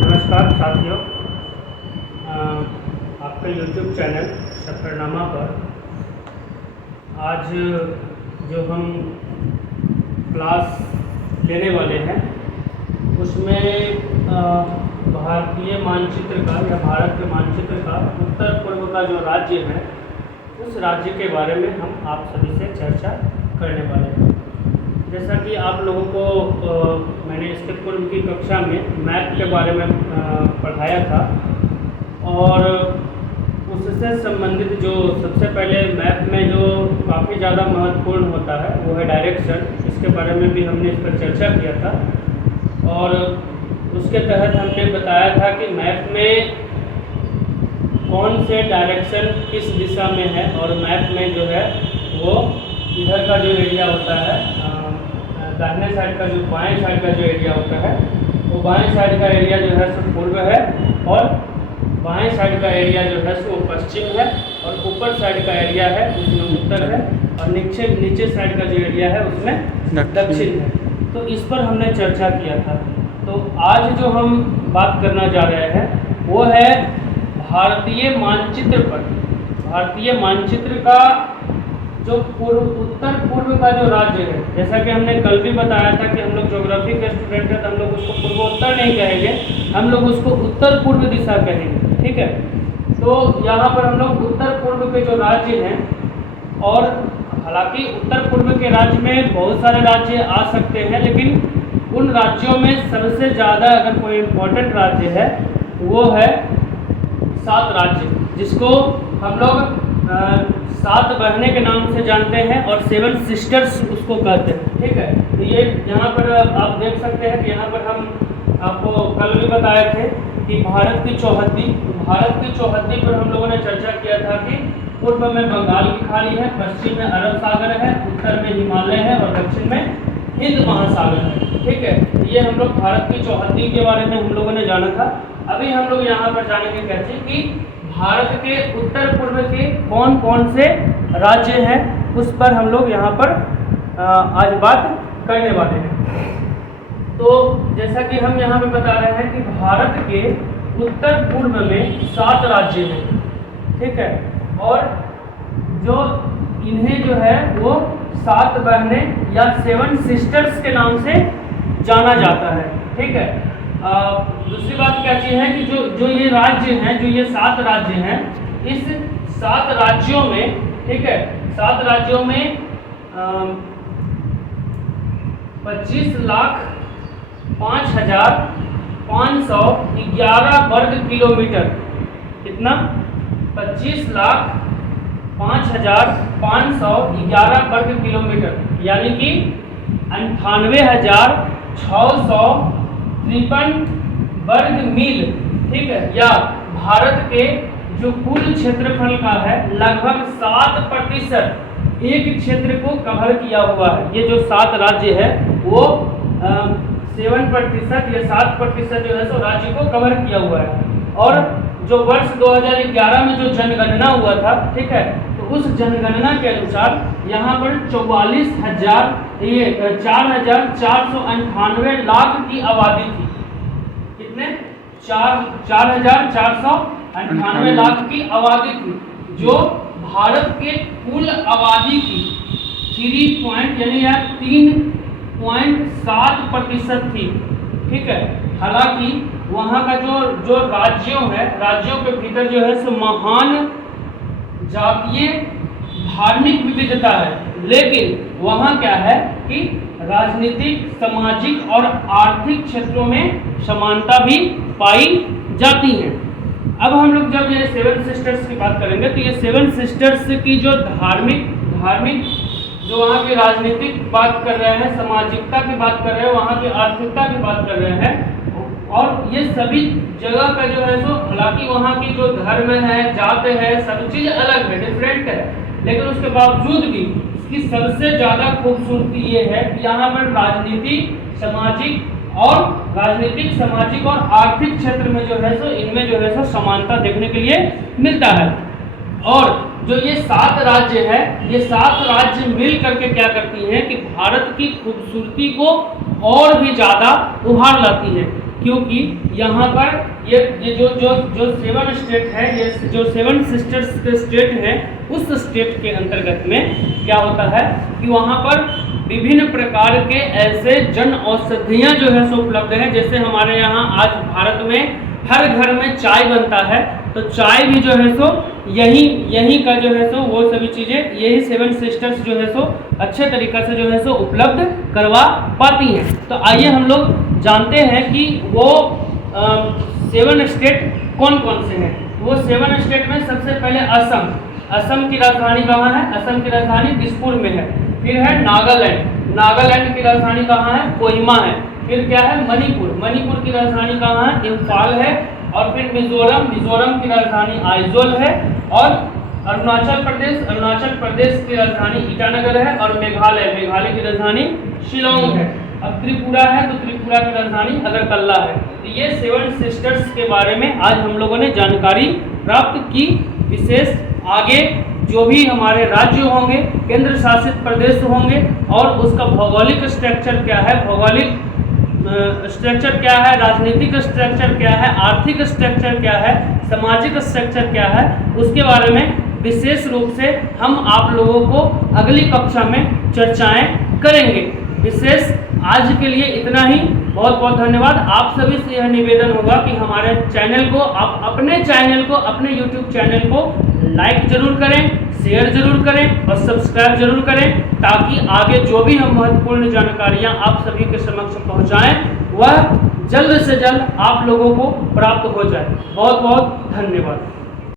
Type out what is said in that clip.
नमस्कार साथियों, आपका YouTube चैनल सफरनामा पर आज जो हम क्लास लेने वाले हैं उसमें भारतीय मानचित्र का या भारत के मानचित्र का उत्तर पूर्व का जो राज्य है उस राज्य के बारे में हम आप सभी से चर्चा करने वाले हैं। जैसा कि आप लोगों को मैंने इसके पूर्व की कक्षा में मैप के बारे में पढ़ाया था और उससे संबंधित जो सबसे पहले मैप में जो काफ़ी ज़्यादा महत्वपूर्ण होता है वो है डायरेक्शन। इसके बारे में भी हमने इस पर चर्चा किया था और उसके तहत हमने बताया था कि मैप में कौन से डायरेक्शन किस दिशा में है और मैप में जो है वो इधर का जो एरिया होता है दाहिने साइड का जो बाएं साइड का जो एरिया होता है वो बाएं साइड का एरिया जो है सो पूर्व है और बाएं साइड का एरिया जो है सो पश्चिम है और ऊपर साइड का एरिया है उसमें उत्तर है और नीचे साइड का जो एरिया है उसमें दक्षिण है। तो इस पर हमने चर्चा किया था। तो आज जो हम बात करना जा रहे हैं वो है भारतीय मानचित्र पर। भारतीय मानचित्र का जो उत्तर पूर्व का जो राज्य है, जैसा कि हमने कल भी बताया था कि हम लोग ज्योग्राफी के स्टूडेंट हैं तो हम लोग उसको पूर्वोत्तर नहीं कहेंगे, हम लोग उसको उत्तर पूर्व दिशा कहेंगे। ठीक है, तो यहाँ पर हम लोग उत्तर पूर्व के जो राज्य हैं और हालांकि उत्तर पूर्व के राज्य में बहुत सारे राज्य आ सकते हैं लेकिन उन राज्यों में सबसे ज़्यादा अगर कोई इम्पोर्टेंट राज्य है वो है 7 राज्य, जिसको हम लोग 7 बहनें के नाम से जानते हैं और 7 सिस्टर्स उसको कहते हैं। ठीक है, तो ये यहाँ पर आप देख सकते हैं कि यहाँ पर हम आपको कल भी बताए थे कि भारत की चौहद्दी पर हम लोगों ने चर्चा किया था कि पूर्व में बंगाल की खाड़ी है, पश्चिम में अरब सागर है, उत्तर में हिमालय है और दक्षिण में हिंद महासागर है। ठीक है, ये हम लोग भारत की चौहद्दी के बारे में हम लोगों ने जाना था। अभी हम लोग यहाँ पर जानेंगे कैसे कि भारत के उत्तर पूर्व के कौन कौन से राज्य हैं उस पर हम लोग यहाँ पर आज बात करने वाले हैं। तो जैसा कि हम यहाँ पे बता रहे हैं कि भारत के उत्तर पूर्व में 7 राज्य हैं। ठीक है, और जो इन्हें जो है वो 7 बहनें या 7 सिस्टर्स के नाम से जाना जाता है। ठीक है, दूसरी बात क्या चीज़ है कि जो ये राज्य हैं, जो ये 7 राज्य हैं, इस 7 राज्यों में, ठीक है, 7 राज्यों में 25,05,511 वर्ग किलोमीटर। कितना? 25,05,511 वर्ग किलोमीटर, यानी कि 98,653 वर्ग मील। ठीक है, या भारत के जो कुल क्षेत्रफल का है लगभग 7% एक क्षेत्र को कवर किया हुआ है। ये जो 7 राज्य है वो 7% या 7% जो है सो राज्य को कवर किया हुआ है। और जो वर्ष 2011 में जो जनगणना हुआ था, ठीक है, तो उस जनगणना के अनुसार यहाँ पर 4,498 लाख की आबादी थी। कितने? 4,498 लाख की आबादी थी, जो भारत के कुल आबादी की 3.7% थी। ठीक है, हालांकि वहाँ का जो राज्यों के भीतर जो है सो महान जातीय धार्मिक विविधता है, लेकिन वहाँ क्या है कि राजनीतिक, सामाजिक और आर्थिक क्षेत्रों में समानता भी पाई जाती है। अब हम लोग जब ये 7 सिस्टर्स की बात करेंगे तो ये 7 सिस्टर्स की जो धार्मिक जो वहाँ की राजनीतिक बात कर रहे हैं, सामाजिकता की बात कर रहे हैं, वहाँ की आर्थिकता की बात कर रहे हैं, और ये सभी जगह का जो है सो हालांकि वहाँ की जो धर्म है, जात है, सब चीज़ अलग है, डिफरेंट है, लेकिन उसके बावजूद भी इसकी सबसे ज़्यादा खूबसूरती ये है कि यहाँ पर राजनीतिक, सामाजिक और आर्थिक क्षेत्र में जो है सो इनमें जो है सो समानता देखने के लिए मिलता है। और जो ये 7 राज्य है, ये 7 राज्य मिल करके क्या करती हैं कि भारत की खूबसूरती को और भी ज़्यादा उभार लाती है, क्योंकि यहाँ पर ये जो 7 स्टेट है, ये जो 7 सिस्टर्स के स्टेट हैं, उस स्टेट के अंतर्गत में क्या होता है कि वहाँ पर विभिन्न प्रकार के ऐसे जन औषधियाँ जो है सो उपलब्ध हैं। जैसे हमारे यहाँ आज भारत में हर घर में चाय बनता है, तो चाय भी जो है सो यहीं का जो है सो वो सभी चीज़ें यही 7 सिस्टर्स जो है सो अच्छे तरीक़े से जो है सो उपलब्ध करवा पाती हैं। तो आइए हम लोग जानते हैं कि वो 7 स्टेट कौन कौन से हैं। वो 7 स्टेट में सबसे पहले असम की राजधानी कहाँ है? असम की राजधानी दिसपुर में है। फिर है नागालैंड की राजधानी कहाँ है? कोहिमा है। फिर क्या है? मणिपुर की राजधानी कहाँ है? इम्फाल है। और फिर मिजोरम की राजधानी आइजोल है। और अरुणाचल प्रदेश की राजधानी ईटानगर है। और मेघालय की राजधानी शिलोंग है। अब त्रिपुरा है, तो त्रिपुरा की राजधानी अगरतला है। तो ये 7 सिस्टर्स के बारे में आज हम लोगों ने जानकारी प्राप्त की। विशेष आगे जो भी हमारे राज्य होंगे, केंद्र शासित प्रदेश होंगे, और उसका भौगोलिक स्ट्रक्चर क्या है, राजनीतिक स्ट्रक्चर क्या है, आर्थिक स्ट्रक्चर क्या है, सामाजिक स्ट्रक्चर क्या है, उसके बारे में विशेष रूप से हम आप लोगों को अगली कक्षा में चर्चाएं करेंगे। विशेष आज के लिए इतना ही। बहुत बहुत धन्यवाद। आप सभी से यह निवेदन होगा कि हमारे चैनल को, आप अपने YouTube चैनल को लाइक जरूर करें, शेयर जरूर करें और सब्सक्राइब जरूर करें, ताकि आगे जो भी हम महत्वपूर्ण जानकारियां आप सभी के समक्ष पहुंचाएं, वह जल्द से जल्द आप लोगों को प्राप्त हो जाए। बहुत बहुत धन्यवाद।